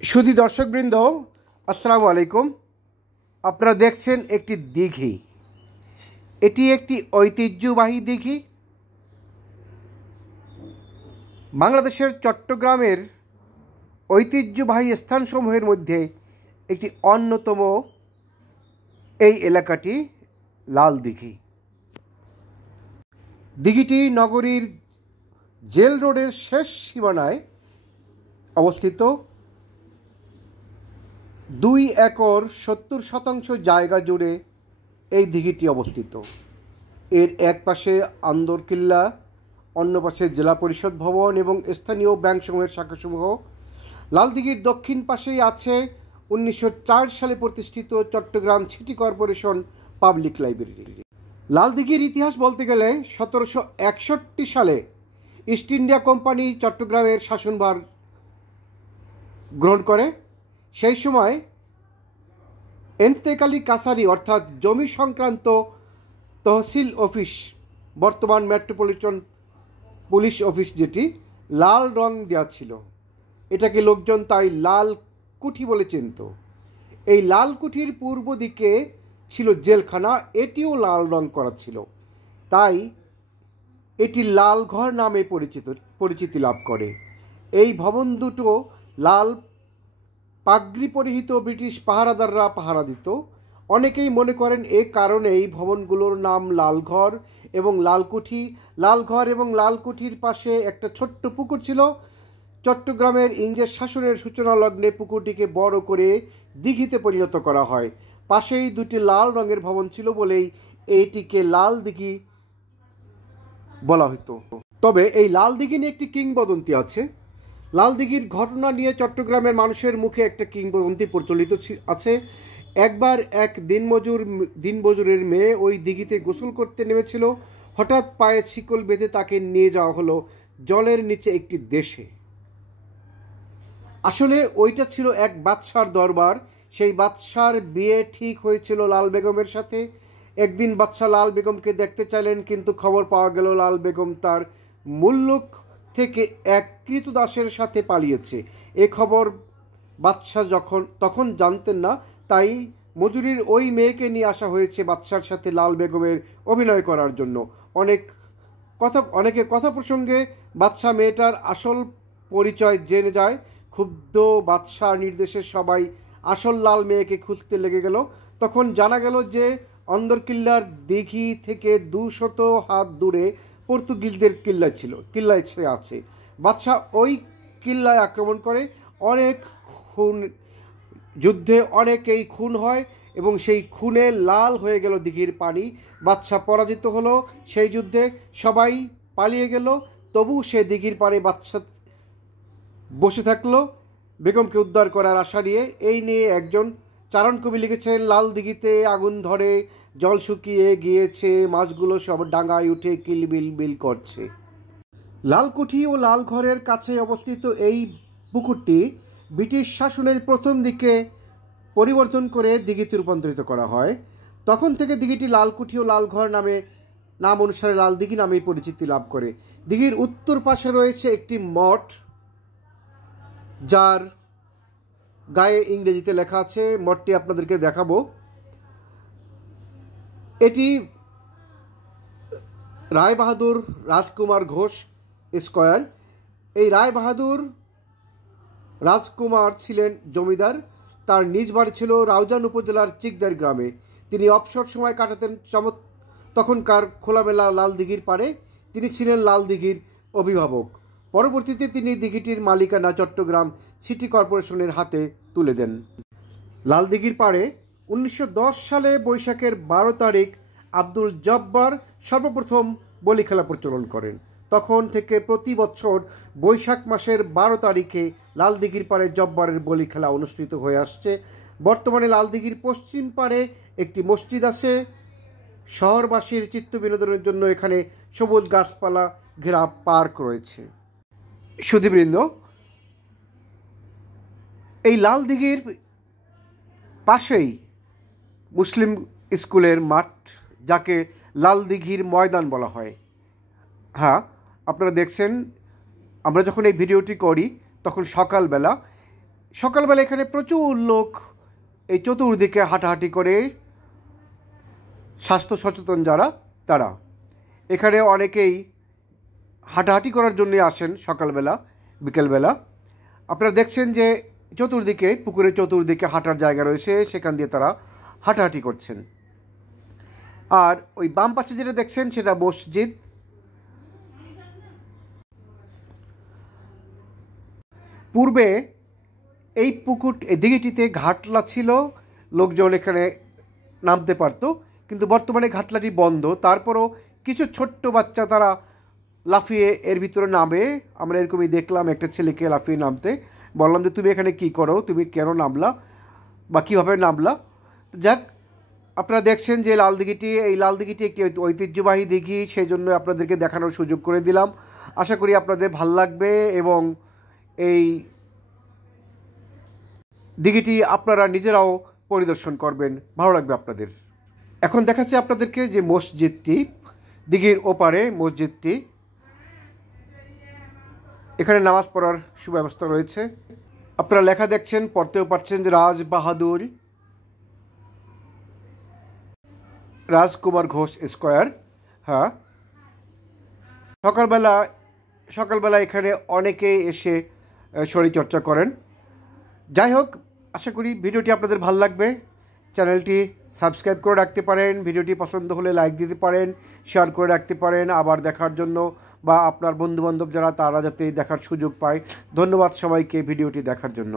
সুধী দর্শকবৃন্দ, আসসালামু আলাইকুম। আপনারা দেখছেন একটি দিঘি। এটি একটি ঐতিহ্যবাহী দিঘি। বাংলাদেশের চট্টগ্রামের ঐতিহ্যবাহী স্থানসমূহের মধ্যে একটি অন্যতম এই এলাকাটি লাল দিঘি। দিঘিটি নগরীর জেল রোডের শেষ সীমানায় অবস্থিত। 2 একর 70% জায়গা জুড়ে এই দিঘিটি অবস্থিত। এর এক পাশে আন্দরকিল্লা, অন্য পাশে জেলা পরিষদ ভবন এবং স্থানীয় ব্যাংকসমূহের শাখাসমূহ। লাল দিঘির দক্ষিণ পাশেই আছে 1904 সালে প্রতিষ্ঠিত Chittagong city corporation public library. লাল দিঘির ইতিহাস বলতে গেলে 1761 সালে ইস্ট ইন্ডিয়া কোম্পানি চট্টগ্রামের শাসনভার গ্রহণ করে। সেই সময় এন্তেকালি কাছারি অর্থাৎ জমি সংক্রান্ত তহসিল অফিস, বর্তমান মেট্রোপলিটন পুলিশ অফিস, যেটি লাল রং দেওয়া ছিল। এটাকে লোকজন তাই লাল কুঠি বলে চিনত। এই লাল কুঠির পূর্ব দিকে ছিল জেলখানা, এটিও লাল রং করা ছিল। তাই এটি লাল ঘর নামে পরিচিতি লাভ করে। এই ভবন দুটো লাল পাগড়ি পরিহিত ব্রিটিশ পাহারাদাররা পাহারা দিত। অনেকেই মনে করেন এ কারণেই ভবনগুলোর নাম লালঘর এবং লালকুঠি। লালঘর এবং লালকুঠির পাশে একটা ছোট্ট পুকুর ছিল। চট্টগ্রামের ইংরেজ শাসনের সূচনা লগ্নে পুকুরটিকে বড় করে দিঘিতে পরিণত করা হয়। পাশেই দুটি লাল রঙের ভবন ছিল বলেই এইটিকে লাল দিঘি বলা হতো। তবে এই লাল দিঘি নিয়ে একটি কিংবদন্তি আছে। লাল দিঘির ঘটনা নিয়ে চট্টগ্রামের মানুষের মুখে একটা কিংবদন্তি প্রচলিত আছে। একবার এক দিনমজুরের মেয়ে ওই দিঘিতে গোসল করতে নেমেছিল। হঠাৎ পায়ে শিকল বেঁধে তাকে নিয়ে যাওয়া হলো জলের নিচে একটি দেশে। আসলে ওইটা ছিল এক বাদশার দরবার। সেই বাদশার বিয়ে ঠিক হয়েছিল লাল বেগমের সাথে। একদিন বাদশা লাল বেগমকে দেখতে চাইলেন, কিন্তু খবর পাওয়া গেল লাল বেগম তার মুল্লুক থেকে এক কৃতদাসের সাথে পালিয়েছে। এ খবর বাদশাহ তখন জানতেন না। তাই মজুরির ওই মেয়েকে নিয়ে আসা হয়েছে বাদশার সাথে লাল বেগমের অভিনয় করার জন্য। অনেকে কথা প্রসঙ্গে বাদশাহ মেয়েটার আসল পরিচয় জেনে যায়। ক্ষুব্ধ বাদশার নির্দেশে সবাই আসল লাল মেয়েকে খুঁজতে লেগে গেল। তখন জানা গেল যে আন্দরকিল্লার দিঘি থেকে 200 হাত দূরে পর্তুগিজদের কিল্লায় সে আছে। বাদশাহ ওই কিল্লায় আক্রমণ করে। যুদ্ধে অনেকেই খুন হয় এবং সেই খুনে লাল হয়ে গেল দিঘির পানি। বাদশাহ পরাজিত হলো সেই যুদ্ধে, সবাই পালিয়ে গেল। তবু সে দিঘির পাড়ে বাদশাহ বসে থাকলো বেগমকে উদ্ধার করার আশা নিয়ে। এই নিয়ে একজন চারণ কবি লিখেছেন, লাল দিঘিতে আগুন ধরে, জল শুকিয়ে গিয়েছে, মাছগুলো সব ডাঙায় উঠে কিলবিল বিল করছে। লালকুঠি ও লালঘরের কাছে অবস্থিত এই পুকুরটি ব্রিটিশ শাসনের প্রথম দিকে পরিবর্তন করে দিঘিতে রূপান্তরিত করা হয়। তখন থেকে দিঘিটি লালকুঠি ও লালঘর নাম অনুসারে লাল দিঘি নামেই পরিচিতি লাভ করে। দিঘির উত্তর পাশে রয়েছে একটি মঠ, যার গায়ে ইংরেজিতে লেখা আছে। মঠটি আপনাদেরকে দেখাবো। এটি রায়বাহাদুর রাজকুমার ঘোষ স্কয়ার। এই রায়বাহাদুর রাজকুমার ছিলেন জমিদার। তার নিজ বাড়ি ছিল রাউজান উপজেলার চিকদার গ্রামে। তিনি অবসর সময় কাটাতেন তখনকার খোলামেলা লাল দিঘির পাড়ে। তিনি ছিলেন লাল দিঘির অভিভাবক। পরবর্তীতে তিনি দিঘিটির মালিকানা চট্টগ্রাম সিটি কর্পোরেশনের হাতে তুলে দেন। লাল দিঘির পাড়ে 1910 সালে বৈশাখের 12 তারিখ আব্দুল জব্বার সর্বপ্রথম বলি খেলা প্রচলন করেন। তখন থেকে প্রতি বছর বৈশাখ মাসের 12 তারিখে লাল দিঘির পাড়ে জব্বারের বলি খেলা অনুষ্ঠিত হয়ে আসছে। বর্তমানে লাল দিঘির পশ্চিম পাড়ে একটি মসজিদ আছে। শহরবাসীর চিত্ত বিনোদনের জন্য এখানে সবুজ গাছপালা ঘেরা পার্ক রয়েছে। সুধীবৃন্দ, এই লাল দিঘির পাশেই মুসলিম স্কুলের মাঠ, যাকে লাল দিঘির ময়দান বলা হয়। হ্যাঁ, আপনারা দেখছেন, আমরা যখন এই ভিডিওটি করি তখন সকালবেলা। সকালবেলা এখানে প্রচুর লোক এই চতুর্দিকে হাঁটাহাঁটি করে, স্বাস্থ্য সচেতন যারা তারা এখানে অনেকেই হাঁটাহাঁটি করার জন্য আসেন সকালবেলা বিকেলবেলা। আপনারা দেখছেন যে চতুর্দিকে, পুকুরের চতুর্দিকে হাঁটার জায়গা রয়েছে, সেখান দিয়ে তারা হাঁটাহাঁটি করছেন। আর ওই বাম পাশে যেটা দেখছেন সেটা মসজিদ। পূর্বে এই দিঘিটিতে ঘাটলা ছিল, লোকজন এখানে নামতে পারতো, কিন্তু বর্তমানে ঘাটলাটি বন্ধ। তারপরও কিছু ছোট্ট বাচ্চা তারা লাফিয়ে এর ভিতরে নামে। আমরা এরকমই দেখলাম একটা ছেলেকে লাফিয়ে নামতে। বললাম যে তুমি এখানে কি করো, তুমি কেন নামলা বা কীভাবে নামলা। যাক, আপনারা দেখছেন যে এই লাল দিঘিটি একটি ঐতিহ্যবাহী দিঘি, সেই জন্য আপনাদেরকে দেখানোর সুযোগ করে দিলাম। আশা করি আপনাদের ভাল লাগবে এবং এই দিঘিটি আপনারা নিজেরাও পরিদর্শন করবেন, ভালো লাগবে আপনাদের। এখন দেখাচ্ছি আপনাদেরকে যে মসজিদটি, দিঘির ওপারে মসজিদটি। এখানে নামাজ পড়ার সুব্যবস্থা রয়েছে। আপনারা লেখা দেখছেন, পড়তেও পারছেন যে রাজকুমার ঘোষ স্কোয়ার। হ্যাঁ, সকালবেলা এখানে অনেকেই এসে শরীরচর্চা করেন। যাই হোক, আশা করি ভিডিওটি আপনাদের ভালো লাগবে। চ্যানেলটি সাবস্ক্রাইব করে রাখতে পারেন, ভিডিওটি পছন্দ হলে লাইক দিতে পারেন, শেয়ার করে রাখতে পারেন আবার দেখার জন্য, বা আপনার বন্ধুবান্ধব যারা তারা যাতে দেখার সুযোগ পায়। ধন্যবাদ সবাইকে ভিডিওটি দেখার জন্য।